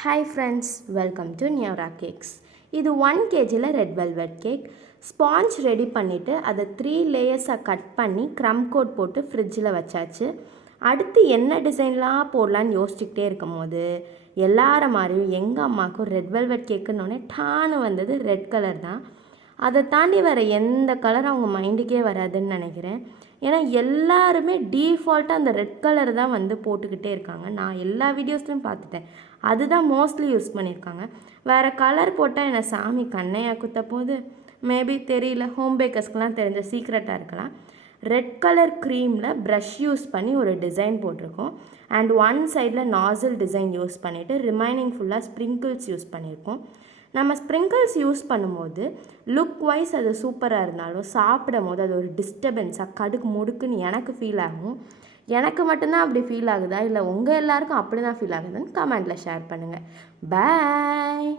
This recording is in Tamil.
Hi friends, welcome to Neura Cakes. இது 1 kgல red velvet cake. Sponge ready பண்ணிவிட்டு அதை 3 லேயர்ஸாக கட் பண்ணி க்ரம் கோட் போட்டு ஃப்ரிட்ஜில் வச்சாச்சு. அடுத்து என்ன டிசைன்லாம் போடலான்னு யோசிச்சுக்கிட்டே இருக்கும் போது எல்லார மாதிரியும் எங்கள் அம்மாவுக்கும் ரெட் வெல்வெட் கேக்குன்னொடனே டான்னு வந்தது ரெட் கலர் தான். அதை தாண்டி வேறு எந்த கலர் அவங்க மைண்டுக்கே வராதுன்னு நினைக்கிறேன். ஏன்னா எல்லாருமே டீஃபால்ட்டாக அந்த ரெட் கலர் தான் வந்து போட்டுக்கிட்டே இருக்காங்க. நான் எல்லா வீடியோஸ்லையும் பார்த்துட்டேன், அதுதான் மோஸ்ட்லி யூஸ் பண்ணியிருக்காங்க. வேறு கலர் போட்டால் என்னை சாமி கண்ணையா குத்த போது மேபி தெரியல, ஹோம் பேக்கர்ஸ்க்கெலாம் தெரிஞ்ச சீக்ரெட்டாக இருக்கலாம். ரெட் கலர் க்ரீமில் ப்ரஷ் யூஸ் பண்ணி ஒரு டிசைன் போட்டிருக்கோம். அண்ட் ஒன் சைடில் நாசில் டிசைன் யூஸ் பண்ணிவிட்டு ரிமைனிங் ஃபுல்லாக ஸ்ப்ரிங்கிள்ஸ் யூஸ் பண்ணியிருக்கோம். நம்ம ஸ்ப்ரிங்கிள்ஸ் யூஸ் பண்ணும்போது லுக் வைஸ் அது சூப்பராக இருந்தாலும் சாப்பிடும் போது அது ஒரு டிஸ்டர்பன்ஸாக கடுக்கு முடுக்குன்னு எனக்கு ஃபீல் ஆகும். எனக்கு மட்டும்தான் அப்படி ஃபீல் ஆகுதா இல்லை உங்கள் எல்லாருக்கும் அப்படி தான் ஃபீல் ஆகுதுன்னு கமெண்ட்டில் ஷேர் பண்ணுங்கள். பாய்.